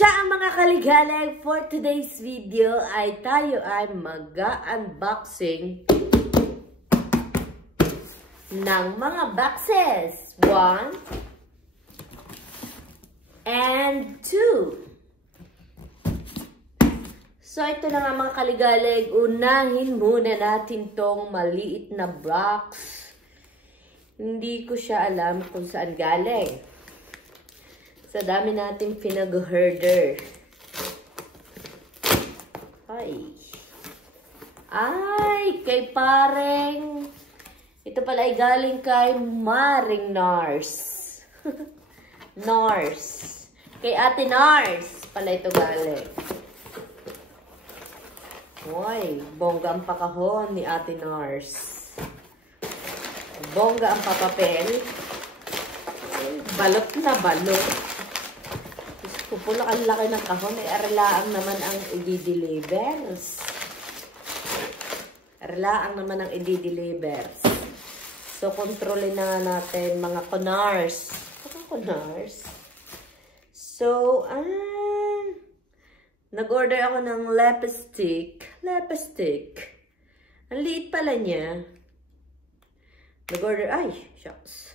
Ciao mga kaligalig! For today's video ay tayo ay mag-unboxing ng mga boxes. 1 and 2. So ito na nga mga kaligalig, unahin muna natin tong maliit na box. Hindi ko siya alam kung saan galing. Sa dami nating pinag-herder. Ay, kay pareng. Ito pala ay galing kay Maring Nars. Nars. Kay Ate Nars pala ito galing. Uy, bongga ang pakahon ni Ate Nars. Bongga ang papapel. Balot na balot. Pupulak ang laki ng kahon, ay aralaang naman ang i-delivers. Aralaang naman ang i-delivers. So, kontrolin na natin mga kunars. Mga kunars. So, nag-order ako ng lipstick. Lipstick. Ang liit pala niya. Nag-order, ay, shucks.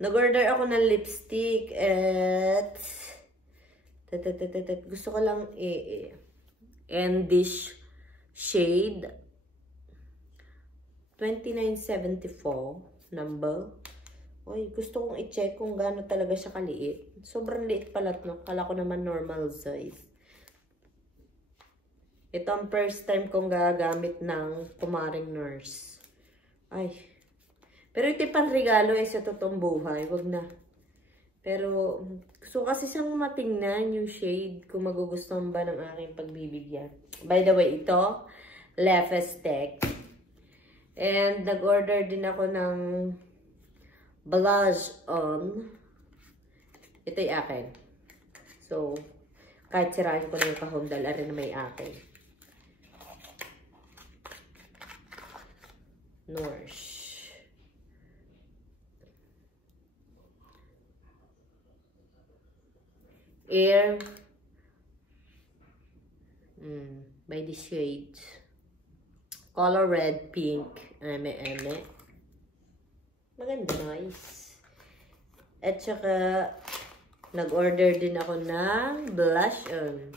Nag-order ako ng lipstick at gusto ko lang Endish shade 2974 number. Uy, gusto kong i-check kung gaano talaga siya kaliit. Sobrang liit pala, no? Kala ko naman normal size. Ito ang first time kong gagamit ng Pumaring Nurse. Ay. Pero ito pang regalo ay sa totoong buhay. Wag na. Pero, gusto kasi siyang matingnan yung shade kung magugustuhan ba ng aking pagbibigyan. By the way, ito, lipstick. And, nag-order din ako ng blush on. Ito'y akin. So, kahit sirahin ko na yung kahon, dala rin na may akin. Nors. Air by the shades. Color red, pink. Eme. Maganda, nice. At saka, nag-order din ako ng blush on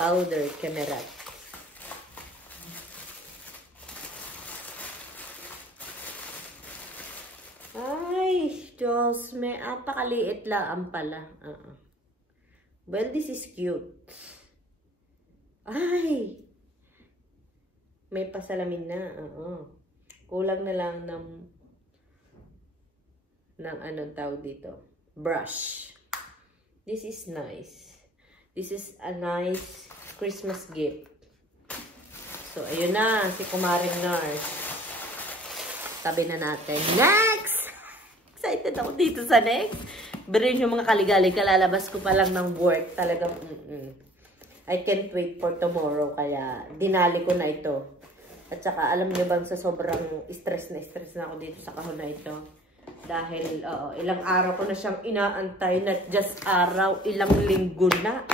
powder camera. Ay, Diyos, may apakaliit lang pala. Well, this is cute. Ay! May pasalamin na. Kulang na lang ng anong tawag dito. Brush. This is nice. This is a nice Christmas gift. So, ayun na. Si Kumaring Nars. Tabi na natin. Next! Excited ako dito sa next. Birin yung mga kaligalig, kalalabas ko pa lang ng work. Talagang, I can't wait for tomorrow. Kaya, dinali ko na ito. At saka, alam niyo bang sa sobrang stress na ako dito sa kahon na ito. Dahil, ilang araw ko na siyang inaantay. Not just araw, ilang linggo na.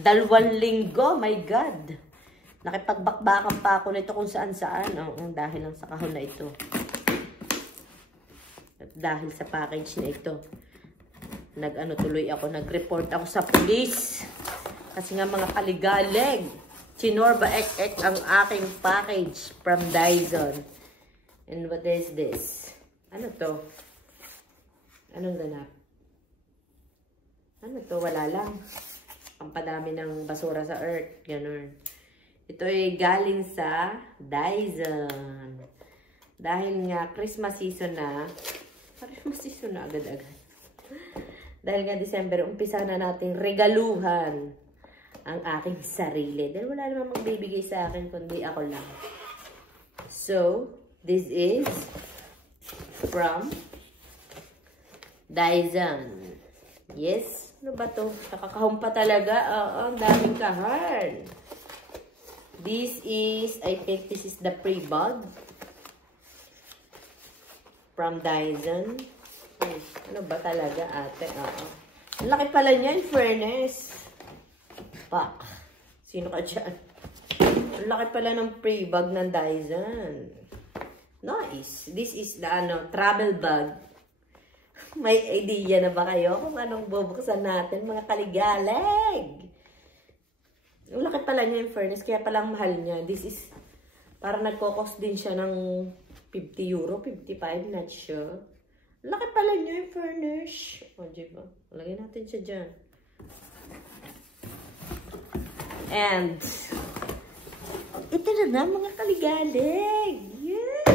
2 linggo, my God. Nakipagbakbakan pa ako nito kung saan-saan. Dahil lang sa kahon na ito. At dahil sa package na ito, nag-report ako sa police. Kasi nga mga kaligalig, chinorba ek ang aking package from Dyson. And what is this? Ano to? Anong ganap? Ano to? Wala lang. Ang padami ng basura sa earth. Ganun. Ito ay galing sa Dyson. Dahil nga Christmas season na, agad-agad. Dahil nga December, umpisa na nating regaluhan ang aking sarili. Dahil wala namang magbibigay sa akin, kundi ako lang. So, this is from Dyson. Yes? Ano ba to? Nakakahon pa talaga. Ang daming kahon. This is, I think this is the pre-bag. From Dyson. Ano ba talaga ate? Ang laki pala niya, in fairness. Pak. Sino ka dyan? Ang laki pala ng pre-bag ng Dyson. Nice. This is the travel bag. May idea na ba kayo kung anong bubuksan natin, mga kaligalig? Ang laki pala niya, in fairness. Kaya palang mahal niya. This is, para nagkokos din siya ng 50 euro, 55, not sure. Ang laki pala niya, in fairness. O, diba? Lagyan natin siya dyan. And, ito na nga, mga kaligalig. Yeah!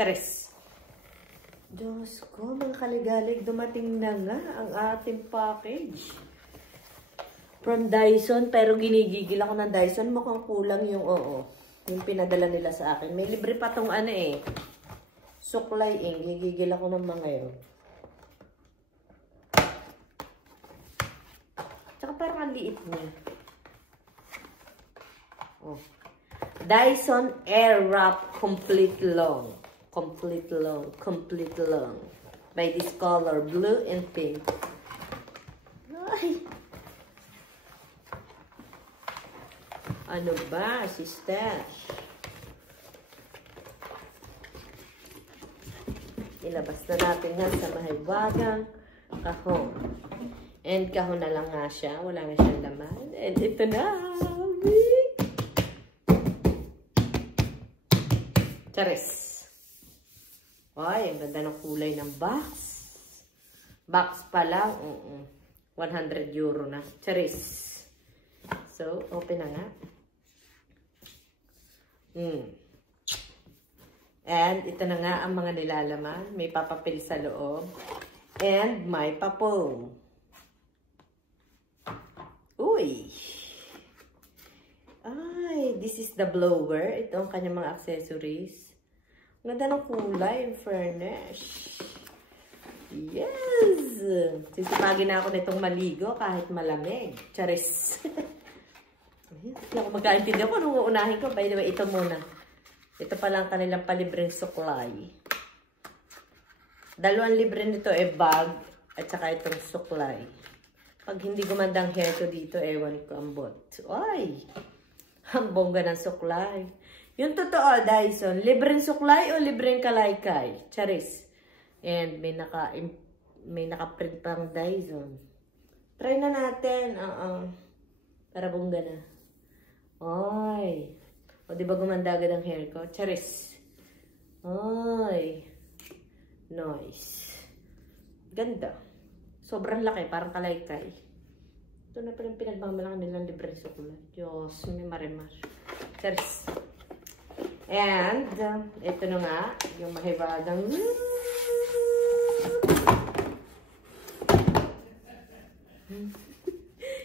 Charis. Diyos ko, mga kaligalig, dumating na nga ang ating package. From Dyson, pero ginigigil ako ng Dyson. Mukhang kulang yung yung pinadala nila sa akin. May libre pa tong suklay ink. Gigigil ako ng mga yun. Tsaka parang ang liit niya. Oh. Dyson Airwrap Complete Long. Complete long. By this color, blue and pink. Ay! Ano ba, sister? Ilabas na natin nga sa mahiwagang kahon. And kahon na lang nga siya. Wala na siyang laman. And ito na! Charis! Ay, ang ganda ng kulay ng box. Box pa lang. 100 euro na. Charis. So, open na nga. And, ito na nga ang mga nilalaman. May papapil sa loob. And, may papong. Uy! Ay, this is the blower. Ito ang kanyang mga accessories. Ganda ng kulay, in fairness. Yes! Sisipagin na ako nitong maligo kahit malamig. Charis. Hindi ako magkaintindi ako anong uunahin ko. By the way, ito muna. Ito pa lang kanilang palibreng suklay. 2 libre nito bag at saka itong suklay. Pag hindi gumandang hair ko dito, ewan ko ang bot. Ay! Ang bongga ng suklay. Yung totoo, Dyson, libreng suklay o libreng kalaykay? Charis. And may naka-print pang Dyson. Try na natin. Para bongga na. Ay. O, diba gumanda agad ang hair ko? Charis. Ay. Nice. Ganda. Sobrang laki. Parang kalaykay. Ito na palang pinagmamalang nilang libreng suklay. Diyos, may marimar. Charis. And, ito na nga, yung mahiwagang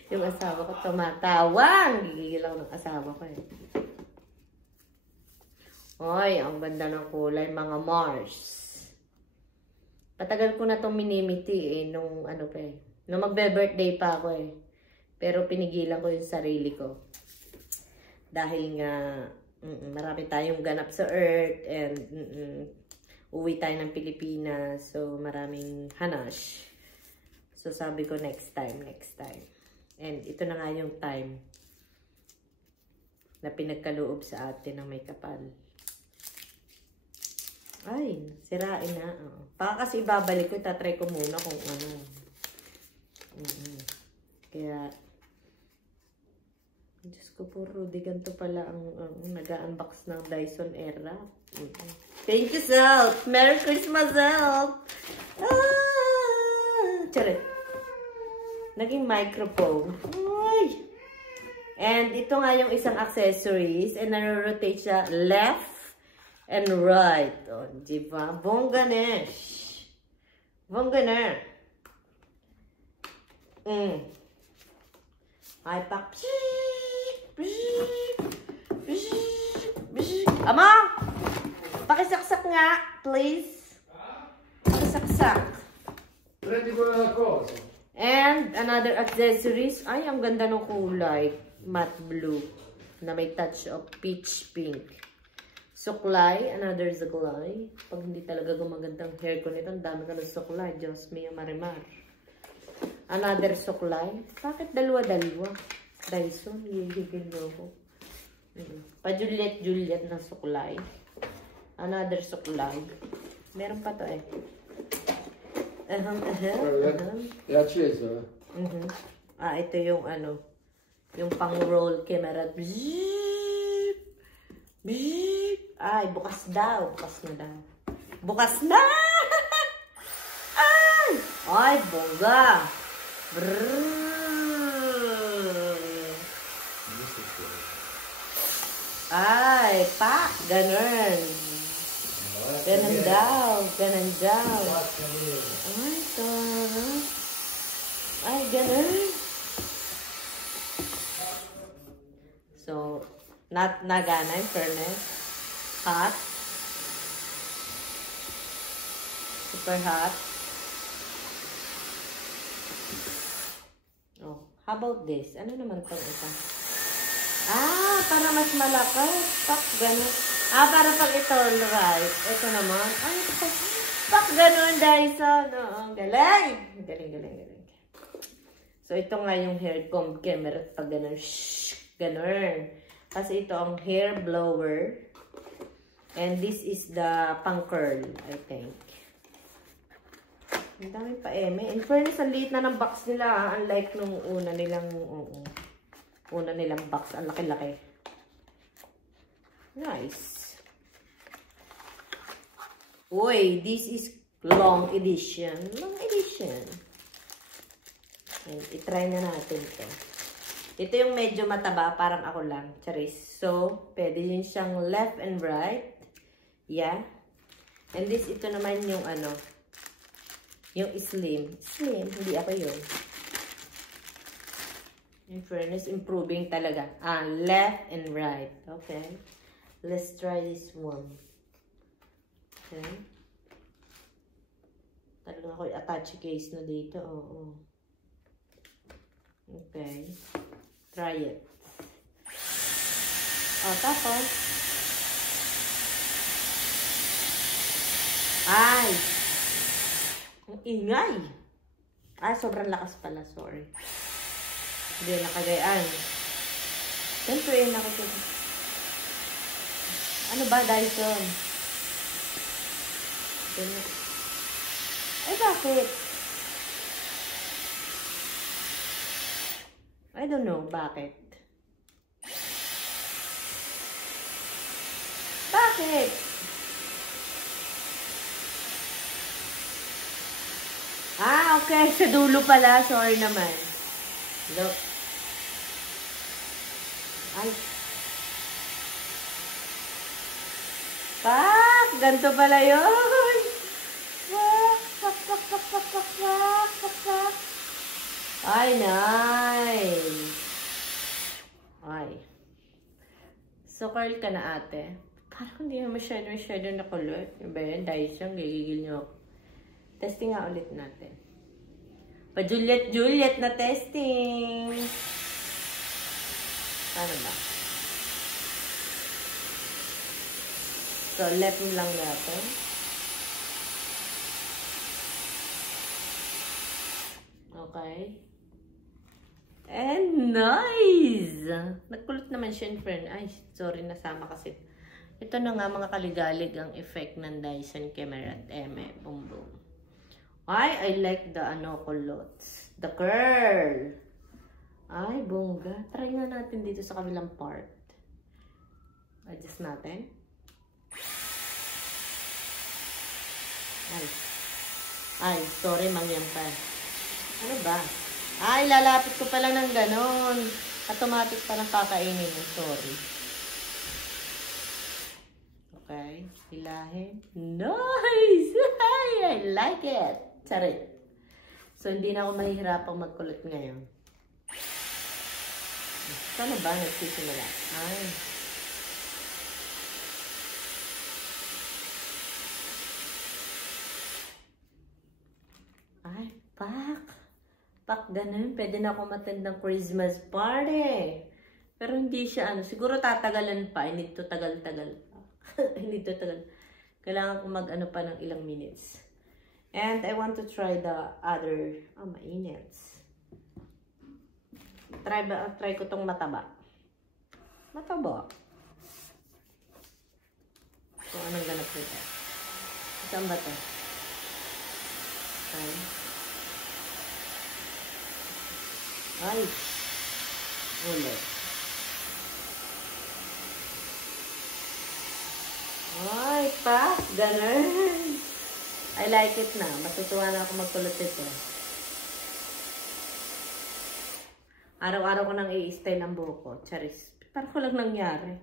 yung asawa ko tumatawang. Gigigil ako ng asawa ko Oy, ang ganda ng kulay, mga Mars. Patagal ko na itong minimiti nung nung magbe-birthday pa ako Pero pinigilan ko yung sarili ko. Dahil nga, marami tayong ganap sa Earth and uwi tayo ng Pilipinas. So, maraming hanash. So, sabi ko next time. And ito na nga yung time na pinagkaloob sa atin ng may kapal. Ay, sirain na. Baka kasi ibabalik ko, tatry ko muna kung ano. Kaya, Diyos ko po, Rudy, ganito pala ang nag-unbox ng Dyson Airwrap. Thank you, Self! Merry Christmas, Self! Charit. Naging microphone. Ay! And ito nga yung isang accessories. And naro-rotate siya left and right. O, diba? Bongganesh. Bongganesh. Ay, pak. Ama! Pakisaksak nga, please. Pakisaksak. Prendi quella cosa. And another accessories. Ay, ang ganda ng kulay. Matte blue. Na may touch of peach pink. Suklay, another suklay. Pag hindi talaga gumagandang hair ko nito, ang dami ka ng suklay. Diyos mio, marimar. Another suklay. Bakit dalawa-dalawa? Dyson, hihigil nyo ako. Pa-Juliet na suklay. Another suklay. Meron pa to eh. È acceso? Ah, ito yung ano. Yung pang-roll camera. Bzzz, bzzz. Ay, bukas daw. Bukas na daw. Bukas na! Ay! Ay, bongga. Ay, pak. Ganun. Ganun daw. Ganun daw. Ay, sarap. Ay, ganun. So, not nagana in fairness. Hot. Super hot. Oh, how about this? Ano naman tong isa? Ah, para mas malakas. Pak, ganun. Ah, para pag ito, right. Ito naman. Ay, pak, ganun, Dyson. Oo, galing. Galing. So, ito nga yung hair comb camera. Pag ganun, shhh, ganun. Kasi ito ang hair blower. And this is the pang curl, I think. Ang dami pa eme. In fairness, ang liit na ng box nila. Unlike nung una nilang box. Ang laki-laki. Nice. Uy, this is long edition. Long edition. And itry na natin ito. Ito yung medyo mataba. Parang ako lang. Charis. So, pwede yun siyang left and right. Yeah. And this, ito naman yung ano. Yung slim. Slim. Hindi ako yun. In fairness, improving talaga. Ah, left and right. Okay. Let's try this one. Okay. Talaga ako attach case na dito. Oo. Okay. Try it. Oh, tapos. Ay! Ang ingay! Ah, sobrang lakas pala. Sorry. Hindi nakagayaan. Siyempre, ano ba, Dyson? Ay, bakit? I don't know. Bakit? Bakit? Ah, okay. Sa dulo pala. Sorry naman. Look. Ay. Pak! Ganto pala yun. Pak. Ay, nice. Ay. So, curl ka na, ate. Parang hindi na masyado na kulot. Diba yan? Dyson, gigigil nyo ako. Testing nga ulit natin. Pa-Juliet na testing. Paano ba? So, left lang natin. Okay. And nice! Nagkulot naman siya, friend. Ay, sorry, nasama kasi. Ito na nga, mga kaligalig ang effect ng Dyson camera at boom boom. Ay, I like the kulots. The curl. Ay, bongga. Try nga natin dito sa kabilang part. Adjust natin. Ay, sorry, mangyampay. Ano ba? Ay, lalapit ko pala ng ganon. Automatic palang kakainin. Sorry. Okay. Hilahin. Nice! I like it. Charit. So, hindi na ako mahihirapang magkulot ngayon. Saan ba nagsisimula? Ay, pak. Pak, ganun. Pwede na ako matend ng Christmas party. Pero hindi siya, siguro tatagalan pa. I need to tagal-tagal pa. Hindi to tagal. Kailangan ko mag-ano pa ng ilang minutes. And I want to try the other, mainit. Try ko tong mataba. Mataba. So, anong ganap nito? Saan ba ito? Ay. Ulit. Ay, pa. Ganun. I like it na. Matutuwa na ako magkulot ito. Araw-araw ko nang i-style ang buhok ko. Charis. Parang ko lang nangyari.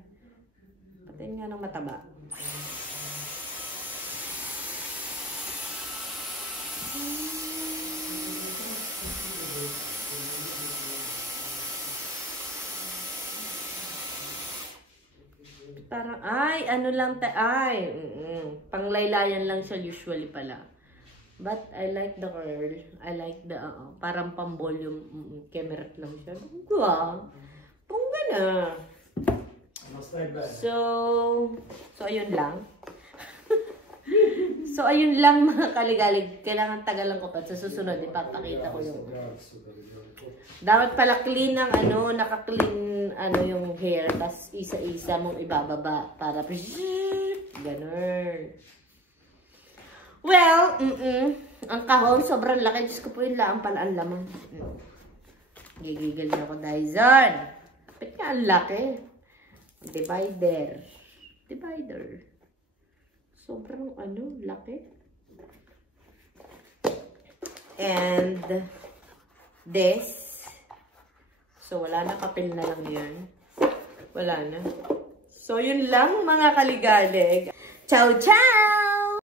Patayin nga ng mataba. Parang, ay, ano lang panglaylayan lang siya usually pala. But I like the curl. I like the, parang pang-volume, kemerat lang siya. Wow. Pungga na. So, ayun lang. So, ayun lang mga kaligalig. Kailangan tagalan ko pa. Sa susunod, ipapakita ko yung... Dapat pala clean ang naka-clean yung hair. Tapos isa-isa mong ibababa. Para ganun. Well, ang kahon sobrang laki. Diyos ko po yung laang pala ang lamang. Gigigil na ako dahil dyan. Kapit nga ang laki. Divider. Sobrang laki. And this. So, wala na, kapil na lang yan. Wala na. So, yun lang mga kaligalig. Ciao, ciao!